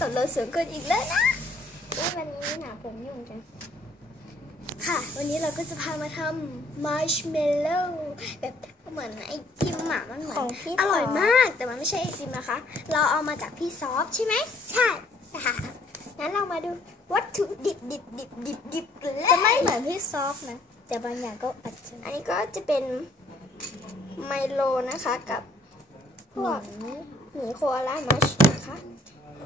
กับเราสองคนอีกแล้วนะวันนี้หนาผมยุ่งจัง ค่ะ วันนี้เราก็จะพามาทำมาร์ชเมลโล่แบบเหมือนไอติมหมามันเหมือนออร่อยมากแต่มันไม่ใช่ไอติมนะคะ เราเอามาจากพี่ซอฟใช่ไหมใช่ค่ะงั้นเรามาดูวัตถุดิบดิบดิบดิบดิบกันเลยจะไม่เหมือนพี่ซอฟนะแต่บางอย่างก็อาจจอันนี้ก็จะเป็นไมโลนะคะกับ พวกหมีโคอาล่ามัชนะคะ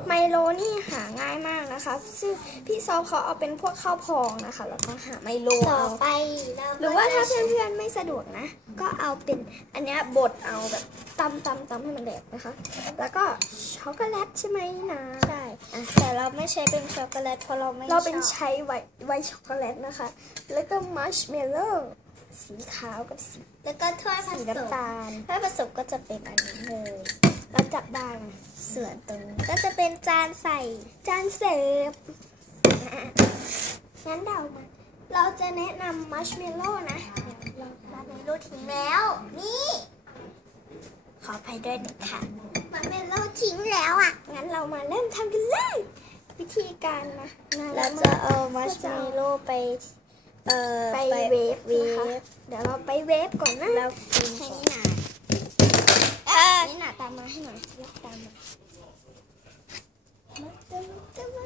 ไมโลนี่หาง่ายมากนะคะ ซึ่งพี่ซอฟเขาเอาเป็นพวกข้าวพองนะคะ แล้วก็หาไมโลต่อเอาไปเราหรือว่าถ้าเพื่อนๆไม่สะดวกนะ ก็เอาเป็นอันเนี้ยบดเอาแบบตำตำตำให้มันแหลกนะคะ แล้วก็ช็อกโกแลตใช่ไหมนะใช่แต่เราไม่ใช้เป็นช็อกโกแลตเพราะเราไม่เราเป็นชอบใช้ไวท์ไวท์ช็อกโกแลตนะคะ แล้วก็มัชเมลโล่ สีขาวกับสีแล้วก็ถ้วยผสีสมน้ำตาลถ้วยผสมก็จะเป็นอันนี้เลยเราจับได้ไหมส่วนตรงนี้ก็จะเป็นจานใส่จานเสิร์ฟอะงั้นเดามา เราจะแนะนำมัชเมลโล่นะเดี๋ยวเรามัชเมลโล่ทิ้งแล้ว นี่ ขออภัยด้วยนะคะมัชเมลโล่ทิ้งแล้วอะ งั้นเรามาเริ่มทำกันเลย วิธีการนะนะเราจะเอามัชเมลโล่ไป เอ่อไปเวฟเวนะคะฟเดี๋ยวเราไปเวฟก่อนนะแล้วกินให้ก่อนนี่หนานี่หนาตามมาให้หน่อยตามมามาเติมเติมมา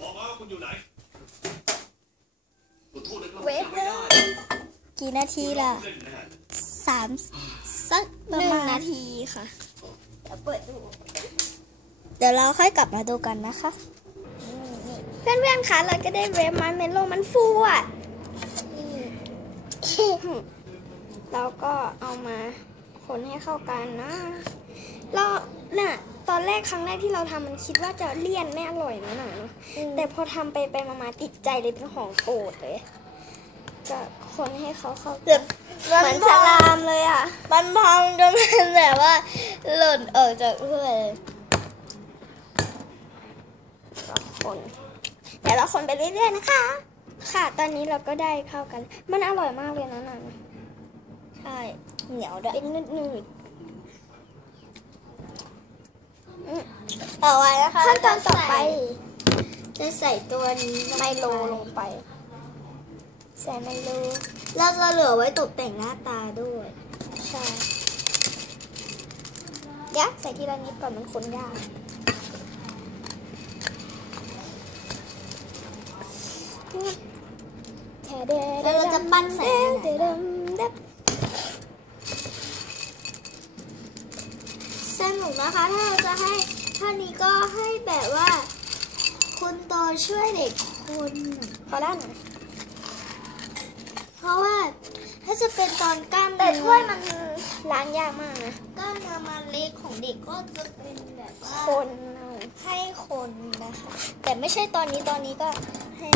บอกมาว่าคุณอยู่ไหนขอโทษนะครับเวฟเลยกี่นาทีล่ะเล่นนะฮะสามสักหประนึ่งมาณนาทีค่ะ เดี๋ยวเปิดดู เดี๋ยวเราค่อยกลับมาดูกันนะคะ เพื่อนๆคะเราก็ได้เวฟมาเมลโล่มันฟูอะนี่เราก็เอามาคนให้เข้ากันนะเราเนี่ยตอนแรกครั้งแรกที่เราทำมันคิดว่าจะเลี่ยนไม่อร่อยนะหน่อยเนอะแต่พอทำไปไปมาๆติดใจเลยเป็นของโปรดเลยก็คนให้เขาเข้ากันเหมือนสลามเลยอะมันพองจนเป็นแบบว่า หล่นออกจากถ้วยก็คน เดี๋ยวเราคนไปเรื่อยๆนะคะ ค่ะ ตอนนี้เราก็ได้เข้ากัน มันอร่อยมากเลยนะนันใช่ เหนียวด้วยเป็นนืดต่อไปนะคะๆขั้นตอนต่อไป จะใส่ตัวนี้ไมโลลงไป ใส่ไมโลเราจะเหลือไว้ตกแต่งหน้าตาด้วย ใช่ยักใส่ทีละนิดก่อนมันคนยาก แท้เดแล้วเราจะปั้นใส่ในไหนเดมเดมสนุกนะคะ ถ้าเราจะให้ท่านี้ก็ให้แบบว่าคุณโตช่วยเด็กคนหนึ่งพอได้ไหมเพราะว่าถ้าจะเป็นตอนกล้ามแต่ถ้วยมันล้างยากมากนะกล้ามเนื้อมันเล็ก ของเด็กก็จะเป็นแบบว่าคนเอาให้คนนะคะ แต่ไม่ใช่ตอนนี้ตอนนี้ก็ให้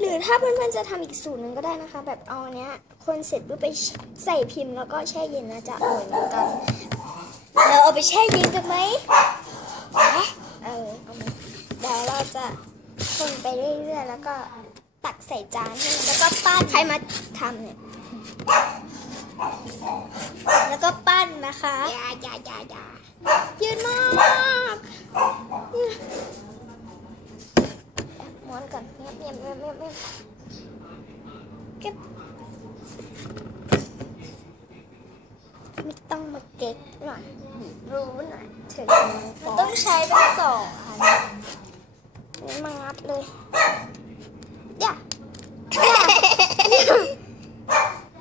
หรือถ้าเพื่อนๆจะทำอีกสูตรหนึ่งก็ได้นะคะ แบบเอาเนี้ย คนเสร็จปุ๊บไปใส่พิมพ์แล้วก็แช่เย็นนะจะอร่อยเหมือนกันเราเอาไปแช่เย็นกันไหมเออเอามาเดี๋ยวเราจะคนไปเรื่อยๆแล้วก็ตักใส่จานให้มันแล้วก็ปั้นใครมาทำเนี่ยแล้วก็ปั้ นะคะอย่าอย่าอย่าอย่ายืนมากม้วนก่อนเงียบเงียบเงียบเงียบเงียบเก็บไม่ต้องมาเก๊กหน่อยรู้หน่อยถึงมันต้องใช้เป็นสองอันมางัดเลยอย่า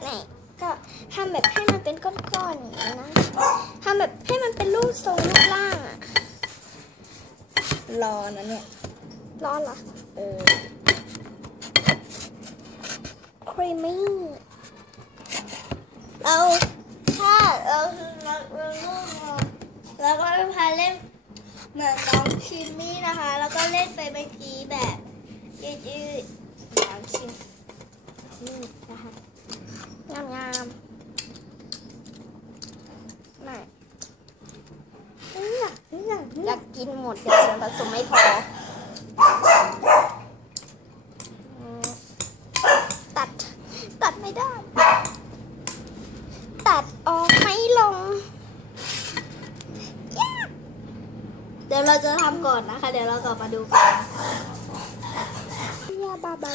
นี่ก็ทำแบบให้มันเป็นก้อนๆอย่างนี้นะทำแบบให้มันเป็นรูปทรงรูปร่างอะ รอนะเนี่ย ร้อนเหรอ เออ ครีมมี่เราถ้าเราเราเราลูกเราเราก็จะพาเล่นเหมือนน้องคิมมี่นะคะ แล้วก็เล่นไปเมื่อกี้แบบยืดยืดๆน้องคิมมี่นะคะงามงามไม่ อยากอยาก อยากกินหมดเดี๋ยวส่วน ผสมไม่พอ ตัด ตัดไม่ได้ ตัดออกไม่ลงดี๋ยวเราจะทำก่อนนะคะ เดี๋ยวเรากลับมาดูกัน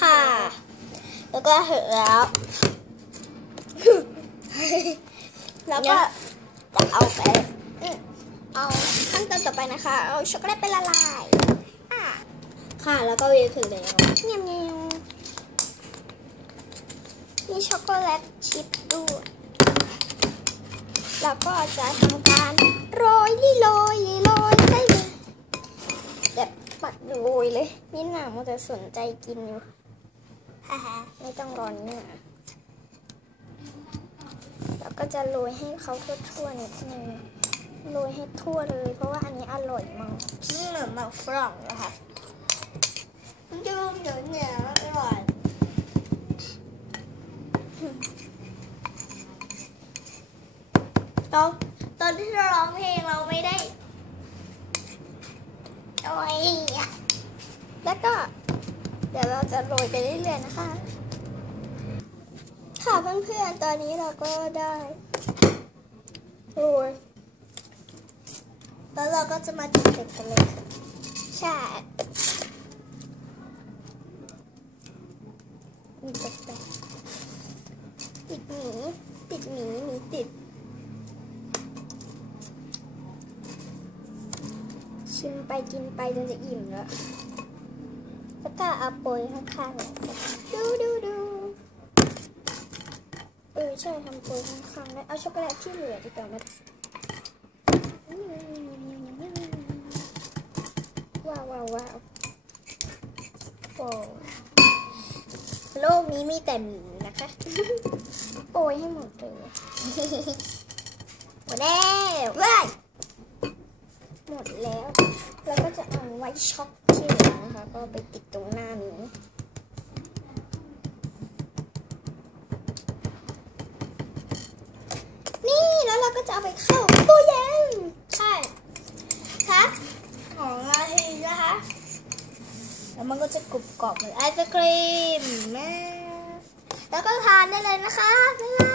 ค่ะ แล้วก็เสร็จแล้ว แล้วก็จะเอาไป เอา ตอนต่อไปนะคะ เอาช็อกโกแลตไปละลายอะค่ะ แล้วก็เวีถึงแล้วเงียบเงียมีช็อกโกแลตชิพด้วยแล้วก็จะทำการโรยลี่โรยลี่โรยใส่เลยแบบปักโรยเลยนี่หนามันจะสนใจกินอยู่ฮ่าฮ่าไม่ต้องรอนนี่นะแล้วก็จะโรยให้เขาทั่วๆนิดนึง โรยให้ทั่วเลย เพราะว่าอันนี้อร่อยมากนี่เหมือนหมักฝรั่งนะคะมันจะเหนียวเหนียวๆอร่อยตอนตอนที่เราร้องเพลงเราไม่ได้โอ้ยอะแล้วก็ เดี๋ยวเราจะโรยไปเรื่อยๆนะคะ ค่ะเพื่อนๆตอนนี้เราก็ได้โรย แล้วเราก็จะมาจุดเสร็จกันเลยค่ะใช่มีตกแต่งติดหมีติดหมีหมีติดชิมไปกินไปจนจะอิ่มแล้ว แล้วก็เอาโปรยข้างๆดูดูดูเออใช่ทำโปรยข้างๆแล้วเอาช็อกโกแลตที่เหลือดีกว่ามา ว้าวว้าวว้าวโอ้โลกนี้มีแต่หมีนะคะโปรยให้หมดเลยหมดแล้วว้ายหมดแล้วแล้วก็จะเอาไว้ช็อกที่เหลือนะคะ ก็ไปติดตรงหน้านี้นี่แล้วเราก็จะเอาไปเข้าตู้เย็น ใช่ค่ะของนาทีนะคะ แล้ว มันก็จะกรุบกรอบเหมือนไอศครีมแม่แล้วก็ทานได้เลยนะคะ